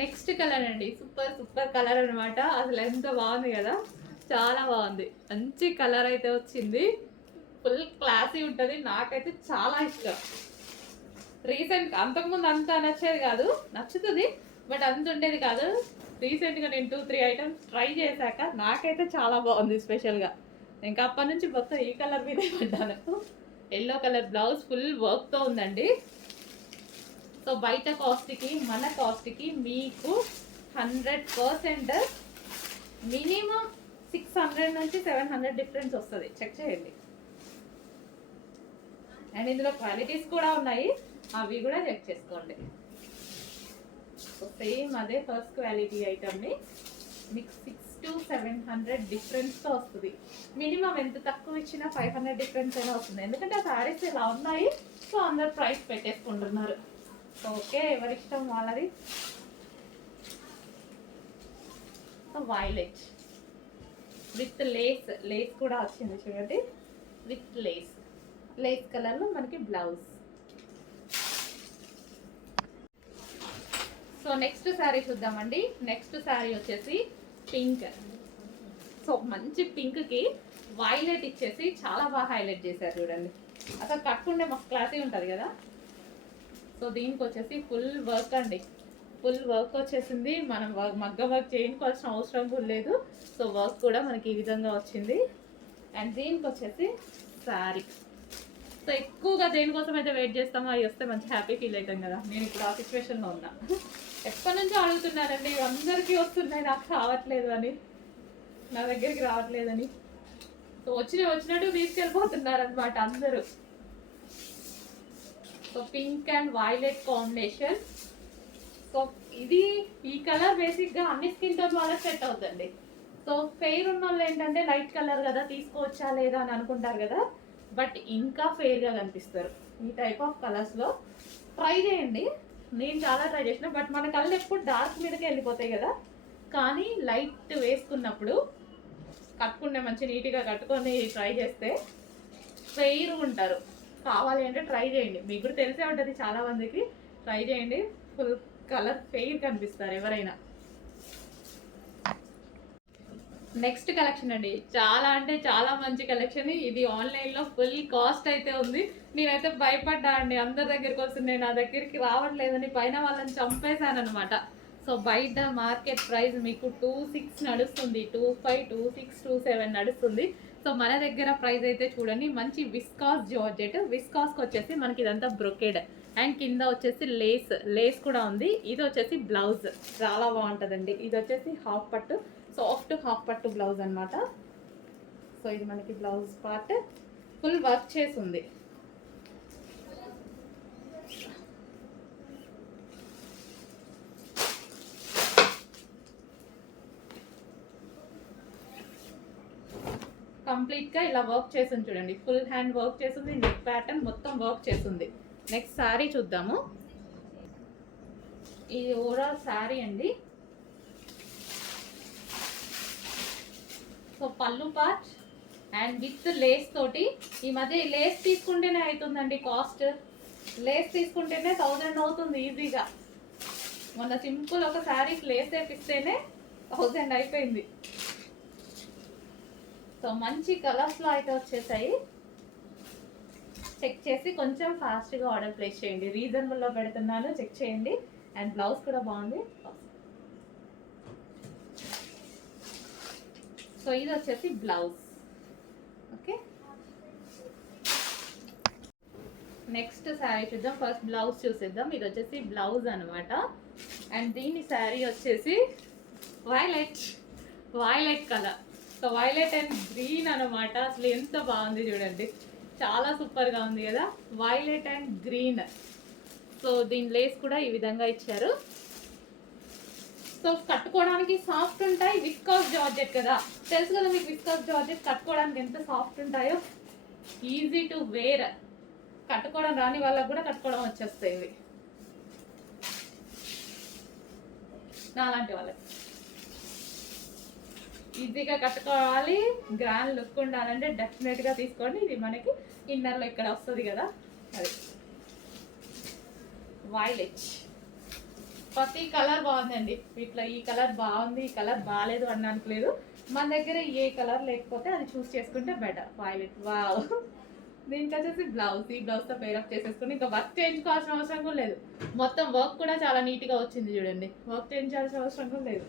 Next colour అండి, super super colour అనమాట. అసలు ఎంత బాగుంది కదా, చాలా బాగుంది. మంచి కలర్ అయితే వచ్చింది, ఫుల్ క్లాసీ ఉంటుంది. నాకైతే చాలా ఇష్టం. రీసెంట్ అంతకుముందు అంత నచ్చేది కాదు, నచ్చుతుంది బట్ అంత ఉండేది కాదు. రీసెంట్గా నేను 2-3 ఐటమ్స్ ట్రై చేశాక నాకైతే చాలా బాగుంది స్పెషల్గా. ఇంకా అప్పటి నుంచి మొత్తం ఈ కలర్ మీదే పడ్డాను. ఎల్లో కలర్ బ్లౌజ్ ఫుల్ వర్క్తో ఉందండి. సో బయట కాస్ట్కి మన కాస్ట్కి మీకు 100% మినిమం 600 నుంచి 700 డిఫరెన్స్ వస్తుంది. చెక్ చేయండి. అండ్ ఇందులో క్వాలిటీస్ కూడా ఉన్నాయి, అవి కూడా చెక్ చేసుకోండి. సో సేమ్ అదే ఫస్ట్ క్వాలిటీ ఐటమ్ని మీకు 600 to 700 డిఫరెన్స్తో వస్తుంది. మినిమం ఎంత తక్కువ ఇచ్చినా 500 డిఫరెన్స్ అయినా వస్తుంది. ఎందుకంటే ఆ శారీస్ ఇలా ఉన్నాయి, సో అందరు ప్రైస్ పెట్టేసుకుంటున్నారు. సో ఓకే, ఎవరిష్టం వాళ్ళది. వైలెట్ విత్ లేస్, లేస్ కూడా వచ్చింది చూడండి, విత్ లేస్, లేస్ కలర్లో మనకి బ్లౌజ్. సో నెక్స్ట్ శారీ చూద్దామండి. నెక్స్ట్ శారీ వచ్చేసి పింక్. సో మంచి పింక్కి వైలెట్ ఇచ్చేసి చాలా బాగా హైలైట్ చేశారు చూడండి. అసలు కట్టుకుంటే మాకు క్లాసీ ఉంటుంది కదా. సో దీనికి వచ్చేసి ఫుల్ వర్క్ అండి, ఫుల్ వర్క్ వచ్చేసింది. మనం మగ్గ వర్క్ చేయించుకోవాల్సిన అవసరం కూడా లేదు. సో వర్క్ కూడా మనకి ఈ విధంగా వచ్చింది. అండ్ దీనికి వచ్చేసి శారీ. సో ఎక్కువగా దేనికోసం అయితే వెయిట్ చేస్తామో అవి వస్తే మంచి హ్యాపీ ఫీల్ అవుతాం కదా. నేను ఇప్పుడు ఆ సిచ్యువేషన్లో ఉన్నా. ఎప్పటి నుంచో అడుగుతున్నారండి, అందరికీ వస్తున్నాయి, నాకు రావట్లేదు అని, నా దగ్గరికి రావట్లేదని. సో వచ్చినట్టు తీసుకెళ్ళిపోతున్నారనమాట అందరూ. So pink and violet combination. So ఇది ఈ కలర్ బేసిక్గా అన్ని స్కిన్ టోన్ వాళ్ళకి సెట్ అవుతుంది. సో ఫెయిర్ ఉన్న వాళ్ళు ఏంటంటే లైట్ కలర్ కదా తీసుకోవచ్చా లేదా అని అనుకుంటారు కదా, బట్ ఇంకా ఫెయిర్గా కనిపిస్తారు. ఈ టైప్ ఆఫ్ కలర్స్లో ట్రై చేయండి. నేను చాలా ట్రై చేసిన, బట్ మన కళ్ళు ఎప్పుడు డార్క్ మీదకే వెళ్ళిపోతాయి కదా. కానీ లైట్ వేసుకున్నప్పుడు కట్టుకుంటే మంచి నీట్గా కట్టుకొని ట్రై చేస్తే ఫెయిర్ ఉంటారు. కావాలి అంటే ట్రై చేయండి, మీకు కూడా తెలిసే ఉంటుంది చాలా మందికి. ట్రై చేయండి, ఫుల్ కలర్ ఫెయిర్ కనిపిస్తారు ఎవరైనా. నెక్స్ట్ కలెక్షన్ అండి, చాలా అంటే చాలా మంచి కలెక్షన్. ఇది ఆన్లైన్లో ఫుల్ కాస్ట్ అయితే ఉంది. నేనైతే భయపడ్డా అండి, అందరి దగ్గరికి వస్తున్నాయి నా దగ్గరికి రావట్లేదని పైన వాళ్ళని చంపేశాను అనమాట. సో బయట మార్కెట్ ప్రైస్ మీకు 2600 నడుస్తుంది, 2500, 2600, 2700 నడుస్తుంది. సో మన దగ్గర ప్రైస్ అయితే చూడండి, మంచి విస్కాస్ జార్జెట్. విస్కాస్కి వచ్చేసి మనకి ఇదంతా బ్రొకేడ్ అండ్ కింద వచ్చేసి లేస్ కూడా ఉంది. ఇది వచ్చేసి బ్లౌజ్ చాలా బాగుంటుందండి. ఇది వచ్చేసి హాఫ్ పట్టు, సాఫ్ట్ హాఫ్ పట్టు బ్లౌజ్ అనమాట. సో ఇది మనకి బ్లౌజ్ పార్ట్ ఫుల్ వర్క్ చేసి ఉంది. కంప్లీట్గా ఇలా వర్క్ చేసింది చూడండి, ఫుల్ హ్యాండ్ వర్క్ చేసింది, నెక్ ప్యాటర్న్ మొత్తం వర్క్ చేసింది. నెక్స్ట్ శారీ చూద్దాము. ఇది ఓవరాల్ శారీ అండి. సో పళ్ళు పార్ట్ అండ్ విత్ లేస్ తోటి. ఈ మధ్య లేస్ తీసుకుంటేనే అవుతుందండి కాస్ట్, లేస్ తీసుకుంటేనే 1000 అవుతుంది ఈజీగా. మొన్న సింపుల్ ఒక శారీకి లేస్ వేపిస్తేనే 1000 అయిపోయింది. సో మంచి కలర్స్లో అయితే వచ్చేసాయి. చెక్ చేసి కొంచెం ఫాస్ట్గా ఆర్డర్ ప్లేస్ చేయండి, రీజనబుల్లో పెడుతున్నాను, చెక్ చేయండి. అండ్ బ్లౌజ్ కూడా బాగుంది. సో ఇది వచ్చేసి బ్లౌజ్. ఓకే, నెక్స్ట్ శారీ చూద్దాం. ఫస్ట్ బ్లౌజ్ చూసేద్దాం. ఇది వచ్చేసి బ్లౌజ్ అనమాట. అండ్ దీని శారీ వచ్చేసి violet colour. So violet and green అనమాట. అసలు ఎంత బాగుంది చూడండి, చాలా సూపర్గా ఉంది కదా, వైలెట్ అండ్ గ్రీన్. సో దీని లేస్ కూడా ఈ విధంగా ఇచ్చారు. సో కట్టుకోవడానికి సాఫ్ట్ ఉంటాయి, విస్కాస్ జార్జెట్ కదా, తెలుసు కదా మీకు. విస్కాస్ జార్జెట్ కట్టుకోవడానికి ఎంత సాఫ్ట్ ఉంటాయో, ఈజీ టు వేర్. కట్టుకోవడం రాని వాళ్ళకు కూడా కట్టుకోవడం వచ్చేస్తాయి ఇవి, నాలాంటి వాళ్ళకి. ఈజీగా కట్టుకోవాలి, గ్రాండ్ లుక్ ఉండాలంటే డెఫినెట్గా తీసుకోండి. ఇది మనకి ఇన్నర్లో ఇక్కడ వస్తుంది కదా, అది వైలెట్. ప్రతి కలర్ బాగుందండి. ఇట్లా ఈ కలర్ బాగుంది, ఈ కలర్ బాగాలేదు అనడానికి లేదు. మన దగ్గర ఏ కలర్ లేకపోతే అది చూస్ చేసుకుంటే బెటర్. Violet wow. దీనికి వచ్చేసి బ్లౌజ్, ఈ బ్లౌజ్తో పేరప్ చేసేసుకుని ఇంకా వర్క్ చేయించుకోవాల్సిన అవసరం కూడా లేదు. మొత్తం వర్క్ కూడా చాలా నీట్గా వచ్చింది చూడండి. వర్క్ చేయించాల్సిన అవసరం కూడా లేదు.